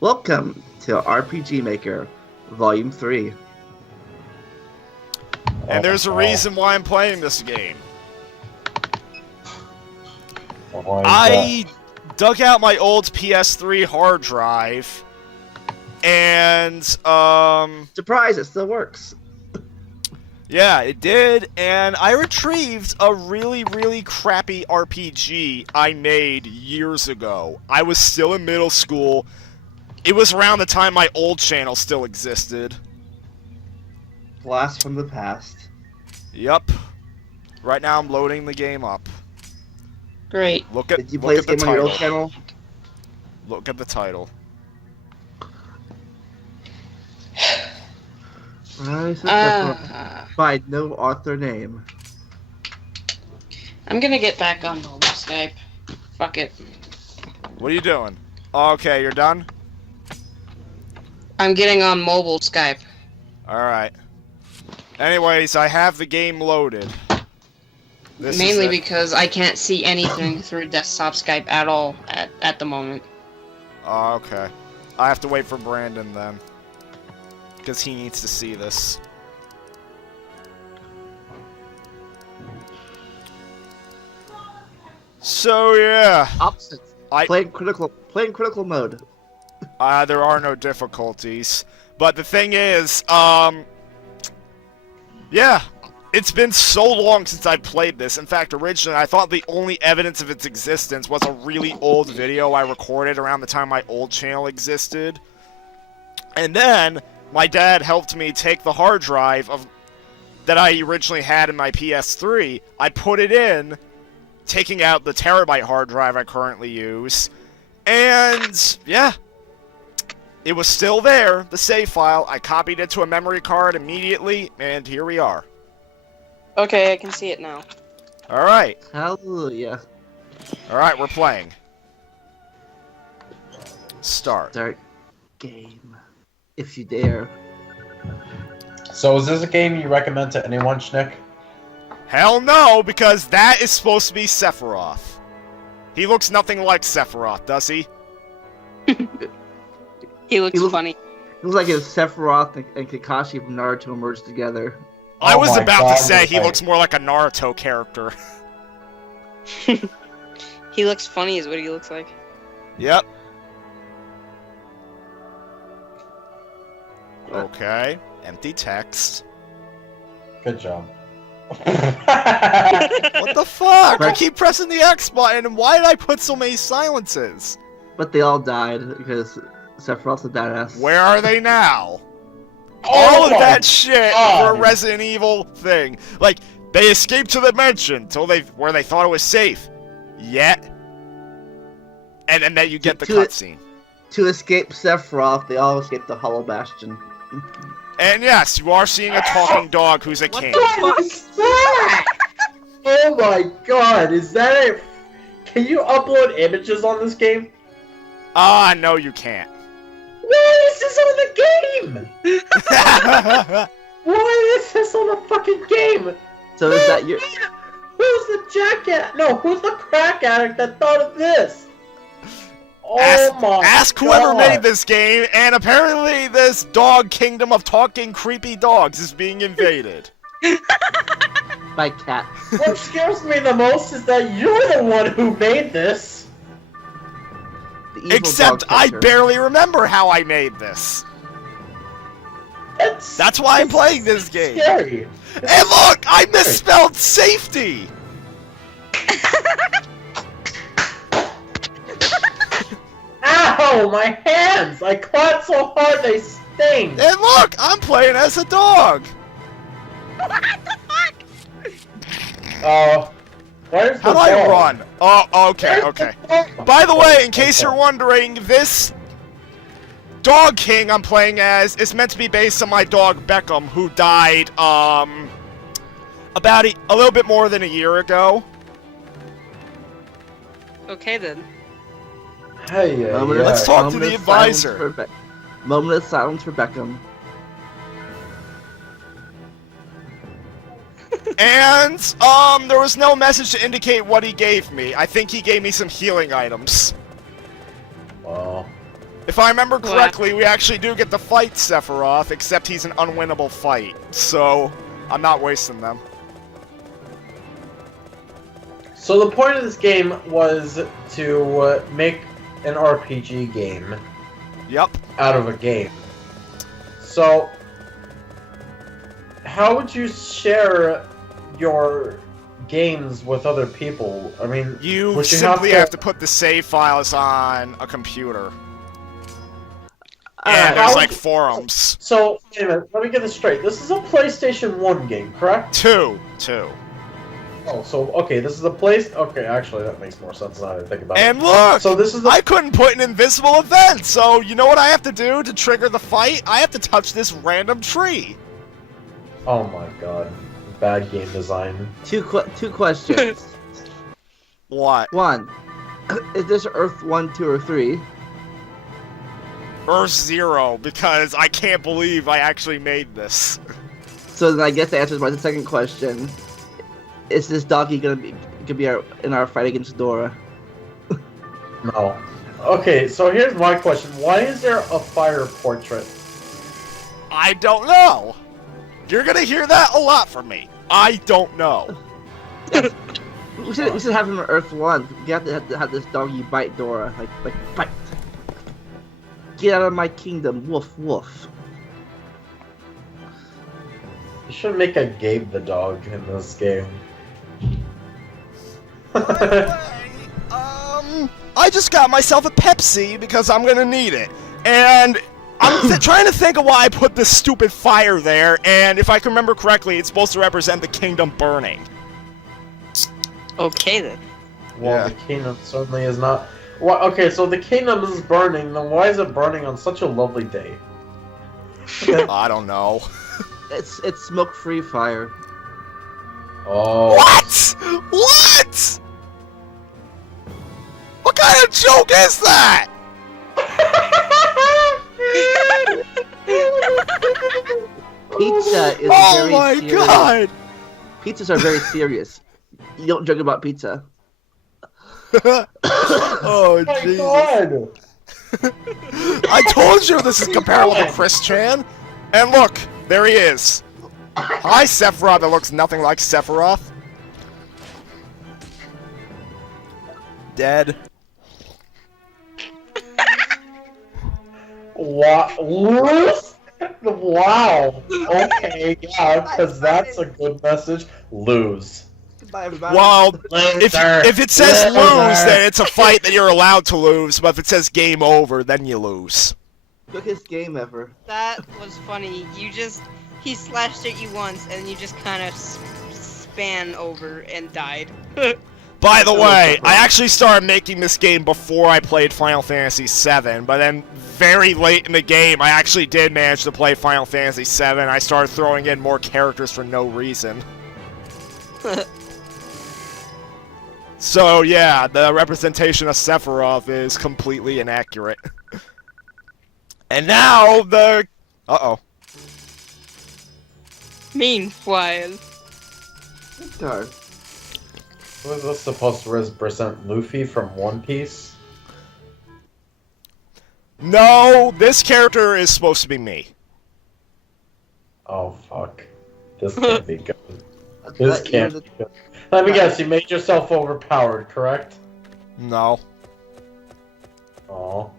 Welcome to RPG Maker, Volume 3. And there's a reason why I'm playing this game. I dug out my old PS3 hard drive, and, Surprise, it still works. yeah, it did, and I retrieved a really, really crappy RPG I made years ago. I was still in middle school. It was around the time my old channel still existed. Blast from the past. Yep. Right now I'm loading the game up. Great. Did you play this game on your old channel? Look at the title. By no author name. I'm gonna get back on mobile Skype. Fuck it. What are you doing? Okay, you're done? I'm getting on mobile Skype. Alright. Anyways, I have the game loaded. Mainly because I can't see anything through desktop Skype at all at the moment. Oh, okay. I have to wait for Brandon then. Because he needs to see this. So, yeah. Opposites. Playing critical mode. There are no difficulties. But the thing is, yeah. It's been so long since I played this. In fact, originally, I thought the only evidence of its existence was a really old video I recorded around the time my old channel existed. And then, my dad helped me take the hard drive that I originally had in my PS3. I put it in, taking out the terabyte hard drive I currently use. And, yeah. It was still there, the save file. I copied it to a memory card immediately, and here we are. Okay, I can see it now. Alright. Hallelujah. Alright, we're playing. Start game. If you dare. So is this a game you recommend to anyone, Shnick? Hell no, because that is supposed to be Sephiroth. He looks nothing like Sephiroth, does he? He looks funny. It looks like if Sephiroth and Kakashi from Naruto merged together. I was about to say he looks more like a Naruto character. He looks funny is what he looks like. Yep. Okay. Empty text. Good job. What the fuck? I keep pressing the X button, and why did I put so many silences? But they all died because Sephiroth's a badass. Where are they now? Oh All of that shit for a Resident Evil thing. Like, they escaped to the mansion where they thought it was safe. Yet. And then you get the cutscene. To escape Sephiroth, they all escaped the Hollow Bastion. And yes, you are seeing a talking dog who's a king. What is that? Oh my god, is that a... Can you upload images on this game? No you can't. Why is this on the game? Why is this on the fucking game? So is that your... Who's the jackass? No, who's the crack addict that thought of this? Oh ask whoever made this game, and apparently this dog kingdom of talking creepy dogs is being invaded. By cat. What scares me the most is that you're the one who made this. Except I barely remember how I made this. That's why I'm playing this game. Scary. And look, I misspelled safety. Ow, my hands! I clapped so hard they sting. And look, I'm playing as a dog. What the fuck? Where's the How do I run? Oh, okay, okay. By the way, in case you're wondering, this Dog King I'm playing as is meant to be based on my dog Beckham, who died, about a little bit more than a year ago. Okay then. Hey, Let's talk to the advisor. Moment of silence for Beckham. And, there was no message to indicate what he gave me. I think he gave me some healing items. Well, If I remember correctly, we actually do get to fight Sephiroth, except he's an unwinnable fight. So, I'm not wasting them. So the point of this game was to make an RPG game. Yep. Out of a game. So, how would you share your games with other people? I mean, you simply have to put the save files on a computer. And there's like forums. So, wait a minute, let me get this straight. This is a PlayStation 1 game, correct? Two. Oh, so, okay, this is a Okay, actually, that makes more sense now that I think about it. And look! So this is I couldn't put an invisible event, so you know what I have to do to trigger the fight? I have to touch this random tree. Oh my god. Bad game design. Two questions. What? 1. Is this Earth 1, 2, or 3? Earth 0, because I can't believe I actually made this. So then I guess the answer is my second question. Is this doggy gonna be in our fight against Dora? No. Okay, so here's my question. Why is there a fire portrait? I don't know. You're gonna hear that a lot from me. I don't know. We should have him on Earth 1. We have to have this doggy bite Dora. Like bite. Get out of my kingdom, woof woof. You should make a Gabe the dog in this game. I just got myself a Pepsi because I'm gonna need it. And I'm trying to think of why I put this stupid fire there, and if I can remember correctly, it's supposed to represent the kingdom burning. Okay then. Well, the kingdom certainly is not... Well, okay, so the kingdom is burning, then why is it burning on such a lovely day? I don't know. It's smoke-free fire. Oh. What? What? What kind of joke is that? Pizza is Oh very my serious. god! Pizzas are very serious. You don't joke about pizza. Oh, my Jesus. god! I told you this is comparable to Chris Chan. And look, there he is. Hi, Sephiroth that looks nothing like Sephiroth. Dead. Wow. Okay, yeah, because that's a good message. Lose. Goodbye, everybody. Well, Loser. if it says Loser. lose, then it's a fight that you're allowed to lose. But if it says game over, then you lose. Quickest game ever. That was funny. He slashed at you once, and you just kind of span over and died. By the way, I actually started making this game before I played Final Fantasy VII, but then very late in the game, I actually did manage to play Final Fantasy VII. I started throwing in more characters for no reason. So yeah, the representation of Sephiroth is completely inaccurate. And now the... Uh-oh. Meanwhile. Card. Was this supposed to represent Luffy from One Piece? No, this character is supposed to be me. Oh, fuck. This can't be good. This can't be good. Let me guess, you made yourself overpowered, correct? No. Oh.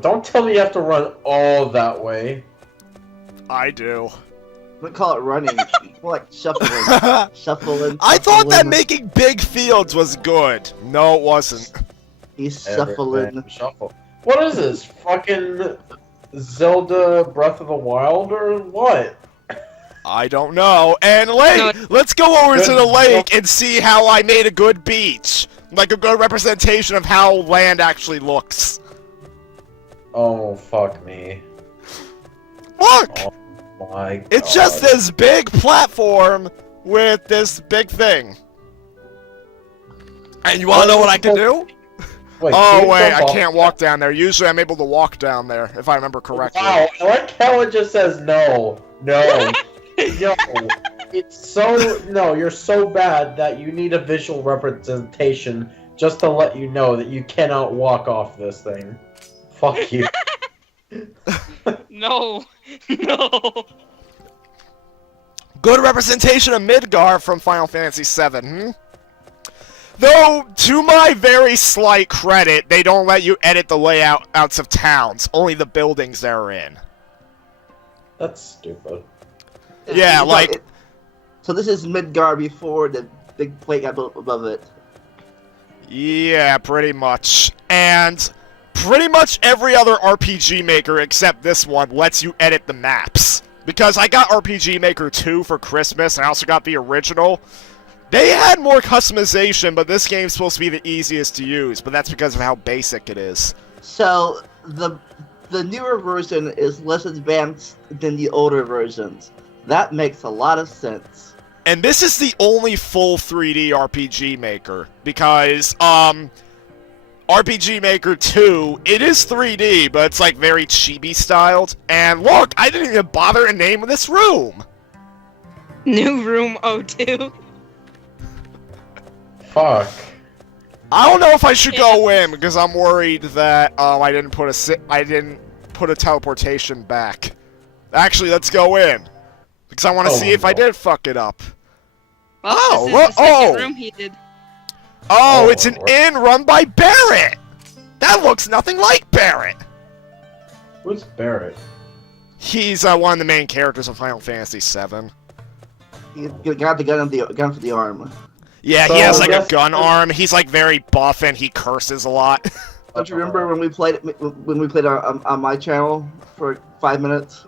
Don't tell me you have to run all that way. I do. I'm gonna call it running. More like shuffling. Shuffling. I thought that shuffling. making big fields was good. No, it wasn't. He's shuffling. Everything shuffle. What is this? Fucking Zelda Breath of the Wild or what? I don't know. And let's go over to the lake and see how I made a good beach. Like a good representation of how land actually looks. Oh, fuck me. Look! Oh my god. It's just this big platform with this big thing. And you wanna know what I can do? Wait, Oh can you wait, jump I off? can't walk down there. Usually I'm able to walk down there, if I remember correctly. Wow, I like how it just says no. No. No. It's so... No, you're so bad that you need a visual representation just to let you know that you cannot walk off this thing. Fuck you. No. No. Good representation of Midgar from Final Fantasy VII, Though, to my very slight credit, they don't let you edit the layouts of towns, only the buildings they're in. That's stupid. Yeah, like... So this is Midgar before the big plate got built above it. Yeah, pretty much. And pretty much every other RPG Maker except this one lets you edit the maps. Because I got RPG Maker 2 for Christmas, and I also got the original. They had more customization, but this game's supposed to be the easiest to use, but that's because of how basic it is. So, the newer version is less advanced than the older versions. That makes a lot of sense. And this is the only full 3D RPG Maker, because, RPG Maker 2, it is 3D, but it's like very chibi styled. And look, I didn't even bother to name this room! New room 02. Fuck. I don't know if I should go in, because I'm worried that, I didn't put a teleportation back. Actually, let's go in. Because I want to see if I did fuck it up. Well, Oh, this is the second room he did. Oh, it's an inn run by Barrett! That looks nothing like Barrett! Who's Barrett? He's one of the main characters of Final Fantasy VII. You got the gun for the arm. Yeah, So he has like I a guess- gun arm. He's like very buff and he curses a lot. Don't you remember when we played on my channel for 5 minutes?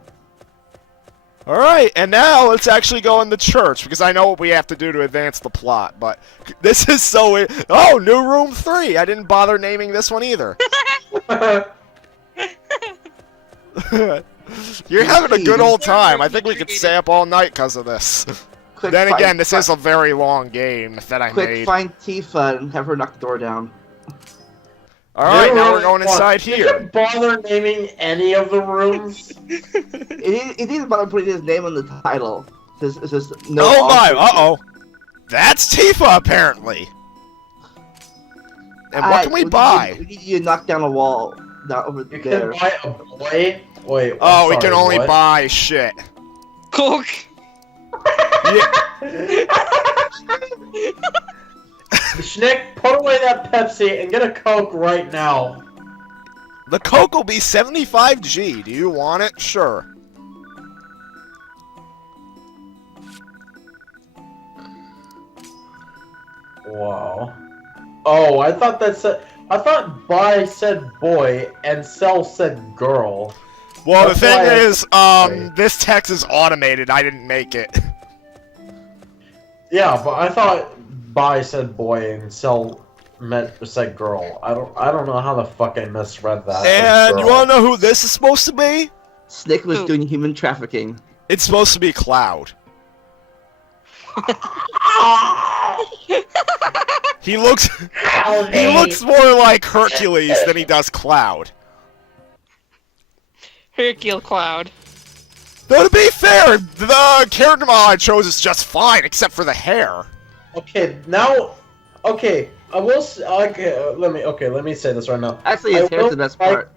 Alright, and now let's actually go in the church, because I know what we have to do to advance the plot, but this is so weird. Oh, new room 3! I didn't bother naming this one either. You're having a good old time. I think we could stay up all night because of this. Then again, this is a very long game that I Quick, made. find Tifa and have her knock the door down. Alright, now we're going inside here. Did you bother naming any of the rooms? It didn't bother putting his name on the title. It's just no. Oh my, uh-oh. That's Tifa, apparently. And what can we buy? We need you to knock down a wall down over You there. can buy a boy? Wait, Oh, I'm we can sorry, only what? buy shit. Coke. Yeah. Shnick, put away that Pepsi and get a Coke right now. The Coke will be 75G. Do you want it? Sure. Wow. Oh, I thought that said. I thought buy said boy and sell said girl. Well, That's the thing why is, this text is automated. I didn't make it. Yeah, but I thought buy said boy and sell said girl. I don't know how the fuck I misread that. And you wanna know who this is supposed to be? Snick was doing human trafficking. It's supposed to be Cloud. He looks more like Hercules than he does Cloud. Hercule Cloud. Though to be fair, the character model I chose is just fine, except for the hair. Okay, now, okay, I will. Let me say this right now. Actually, his hair's the best part.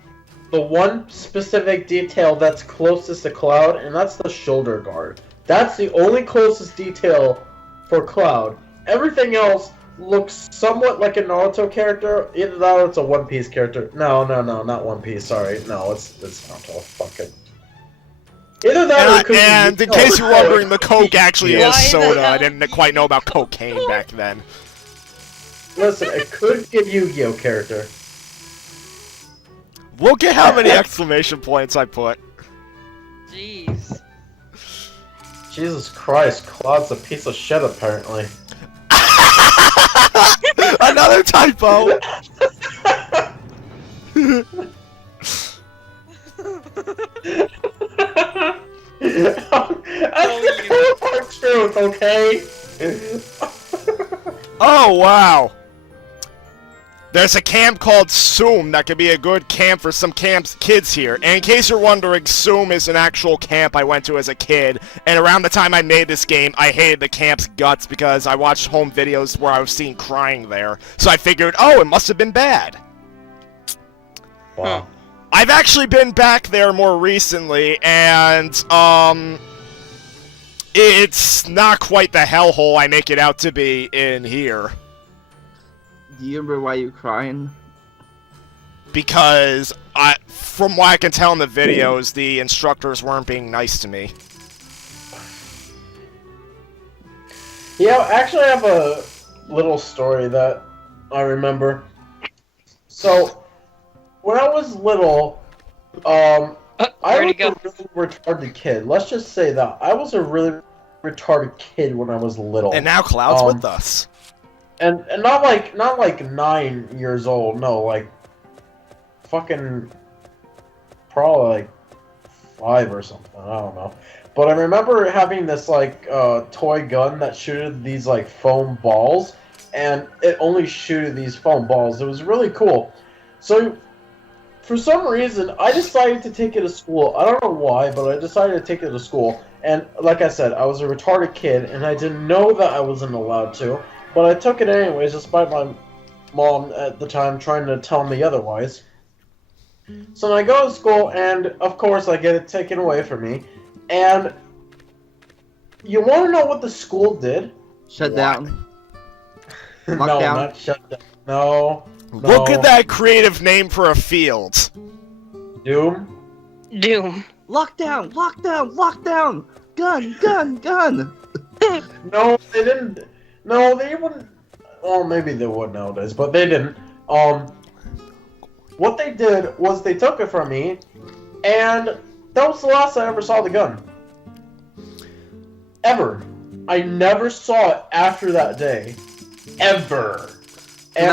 The one specific detail that's closest to Cloud, and that's the shoulder guard. That's the only closest detail for Cloud. Everything else looks somewhat like a Naruto character. Either that or it's a One Piece character. No, not One Piece. Sorry, no, it's Naruto. Fuck it. Either that or it could be- And in case you're wondering, the Coke actually Why is the soda. I hell didn't quite know about cocaine back then. Listen, it could be a Yu-Gi-Oh character. Look at how many exclamation points I put. Jeez. Jesus Christ, Cloud's a piece of shit apparently. Another typo! That's the cool part truth, okay? Oh, wow. There's a camp called Soom that could be a good camp for some kids here. And in case you're wondering, Soom is an actual camp I went to as a kid. And around the time I made this game, I hated the camp's guts because I watched home videos where I was seen crying there. So I figured, oh, it must have been bad. Wow. I've actually been back there more recently, and, it's not quite the hellhole I make it out to be in here. Do you remember why you were crying? Because, from what I can tell in the videos, the instructors weren't being nice to me. Yeah, actually I have a little story that I remember. So, when I was little, I was a really retarded kid. Let's just say that. I was a really retarded kid when I was little. And now Cloud's with us. And not like 9 years old, no, like fucking probably like 5 or something, I don't know. But I remember having this like toy gun that shooted these like foam balls, and it only shooted these foam balls. It was really cool. So for some reason I decided to take it to school. I don't know why, but I decided to take it to school. And like I said, I was a retarded kid and I didn't know that I wasn't allowed to. But I took it anyways, despite my mom at the time trying to tell me otherwise. So then I go to school, and of course I get it taken away from me. And you want to know what the school did? Shut down. No, Lockdown? not shut down. No. Look at that creative name for a field. Doom? Doom. Lockdown! Lockdown! Lockdown! Gun! Gun! Gun! No, they didn't. No, they wouldn't. Well, maybe they would nowadays, but they didn't. What they did was they took it from me, and that was the last I ever saw the gun. Ever. I never saw it after that day. Ever. And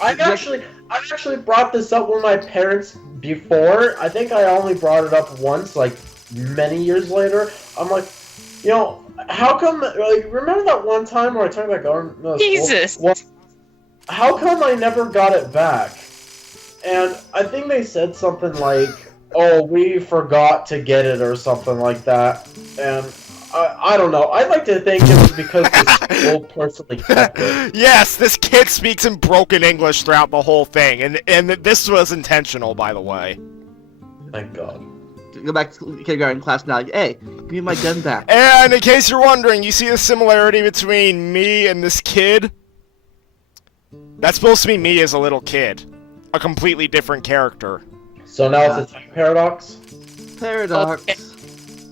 I've actually brought this up with my parents before. I think I only brought it up once, like many years later. I'm like, you know, how come? Like, remember that one time where I took that gun? Jesus. Well, how come I never got it back? And I think they said something like, "Oh, we forgot to get it" or something like that. And I don't know. I'd like to think it was because the school personally kept it. Yes, this kid speaks in broken English throughout the whole thing, and this was intentional, by the way. Thank God. Go back to kindergarten class now. Like, hey, give me my gun back. And in case you're wondering, you see the similarity between me and this kid? That's supposed to be me as a little kid. A completely different character. So now it's a time paradox? Paradox. Okay.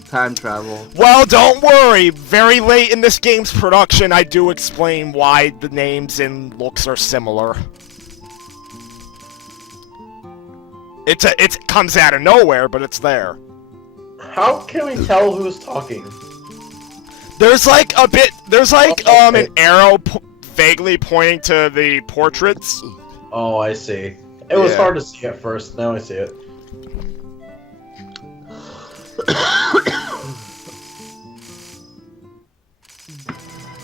Time travel. Well, don't worry. Very late in this game's production, I do explain why the names and looks are similar. It comes out of nowhere, but it's there. How can we tell who's talking? There's like an arrow vaguely pointing to the portraits. Oh, I see. It was Yeah. hard to see at first. Now I see it.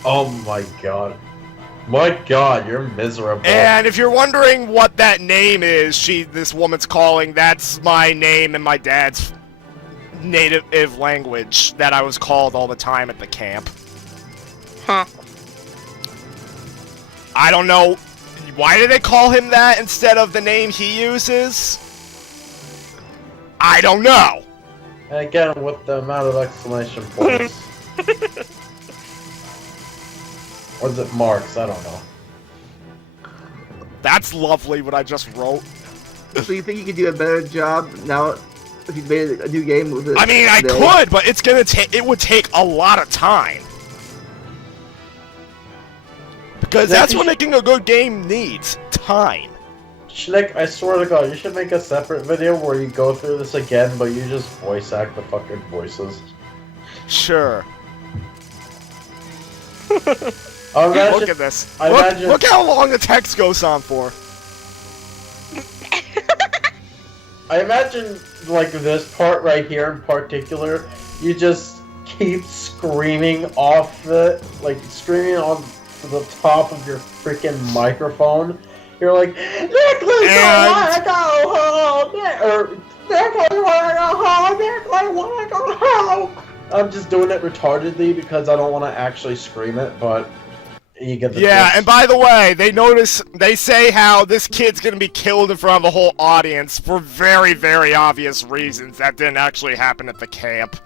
Oh my god. My god, you're miserable. And if you're wondering what that name is, this woman's calling, that's my name and my dad's native language that I was called all the time at the camp. Huh. I don't know. Why do they call him that instead of the name he uses? I don't know. And again, with the amount of exclamation points. Or is it marks? I don't know. That's lovely what I just wrote. So you think you could do a better job now if you made a new game with it? I mean, I could, but it would take a lot of time. Because that's what making a good game needs. Time. Shnick, I swear to god, you should make a separate video where you go through this again, but you just voice act the fucking voices. Sure. Imagine, Look at this. Imagine, Look how long the text goes on for. I imagine, like, this part right here in particular, you just keep screaming off it, like, screaming on the top of your freaking microphone, You're like, Nicholas, I wanna go home. Or Nicholas, I wanna go home. Nicholas, I wanna go home. I'm just doing it retardedly because I don't want to actually scream it, but you get the Yeah, gist. and by the way, they say how this kid's gonna be killed in front of the whole audience for very, very obvious reasons that didn't actually happen at the camp.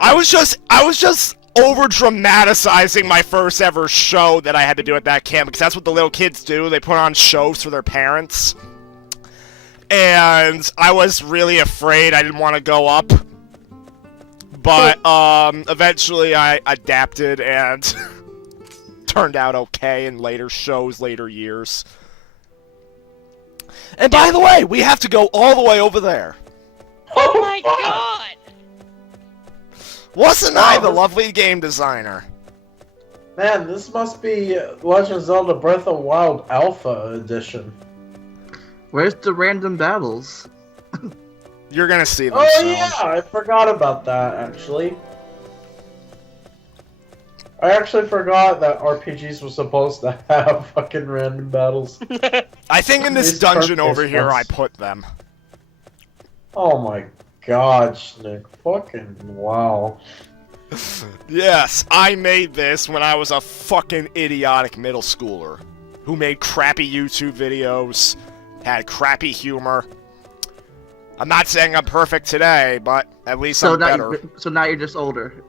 I was just over dramatizing my first ever show that I had to do at that camp, because that's what the little kids do. They put on shows for their parents. And I was really afraid. I didn't want to go up. But eventually I adapted and turned out okay in later shows, later years. And by the way, we have to go all the way over there. Oh my god! Wasn't I the lovely game designer? Man, this must be Legend of Zelda Breath of the Wild Alpha Edition. Where's the random battles? You're gonna see them Oh soon. yeah, I forgot about that, actually. I actually forgot that RPGs were supposed to have fucking random battles. I think in this These dungeon turn-based over here I ones. put them. Oh my god, Shnick. Fucking wow. Yes, I made this when I was a fucking idiotic middle schooler who made crappy YouTube videos, had crappy humor. I'm not saying I'm perfect today, but at least I'm better. So now you're just older.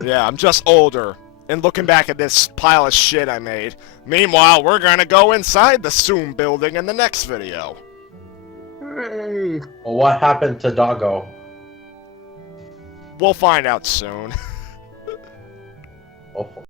Yeah, I'm just older, and looking back at this pile of shit I made. Meanwhile, we're gonna go inside the Zoom building in the next video. Hooray! Well, what happened to Doggo? We'll find out soon. Oh.